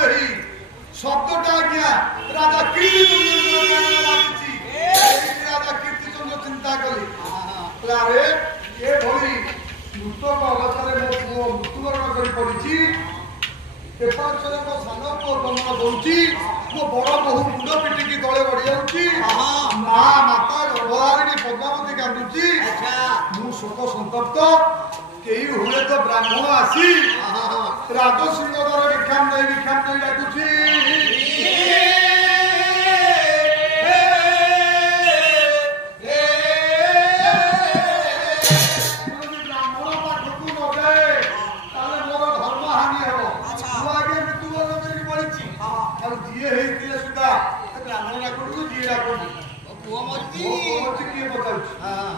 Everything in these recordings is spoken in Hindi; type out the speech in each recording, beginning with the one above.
দেহি শব্দটা আজ্ঞা রাজা কীর্তিচন্দ্র লাগিছি রাজা কীর্তিচন্দ্র চিন্তা কলি আরে এভଳି মৃতক অবস্থাରେ ମୋ ପୁଅ ମୃତ୍ୟୁବରଣ କରି ପଡ଼ିଛି ଏପାଖରେ ମୋ ସାନ ପୁଅ ଜନ୍ମ ଦଉଛି ମୋ ବଡ଼ ବୋହୂ ମୁଣ୍ଡ ପିଟିକି ତଳେ ଗଡ଼ି ଯାଉଛି ମା ମାତା ଗର୍ଭଧାରିଣୀ ପଦ୍ମାବତୀ କାନ୍ଦୁଛି ମୁଁ ଶୋକ ସନ୍ତପ୍ତ କେହି ହୁଏ ତ ବ୍ରାହ୍ମଣ ଆସି ରାଜସିଂହର ଭିକ୍ଷାମ ନେଇ ଡାକୁଛି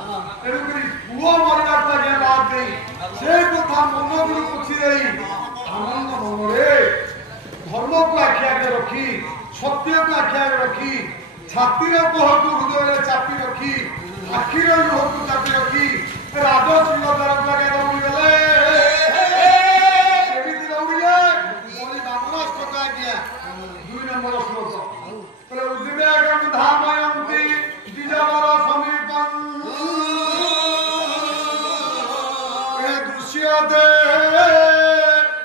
पुओ मरला बात नहीं से कथा मन गुरु पुछी रही आनंद मनरे धर्म को आख्या रखी सत्य को आख्या रखी छातीर कोह को हृदय चापी रखी आखिर लुह को चापी रखी राजसिंह द्वारा लगे दौड़ी गले बोली बामन श्लोक आज्ञा 2 नंबर श्लोक उद्वेगम धामयन्ति द्विजवर समीपं दृश्यते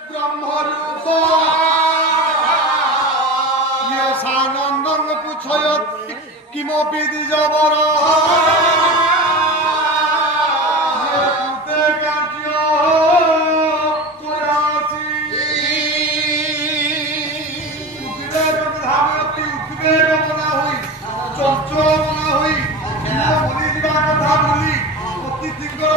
ब्रह्मरूप यसानन्दं पुच्छयत् किमपि द्विजवर चंचल मना हुई भूली जा कथा भूली अतिथिंकर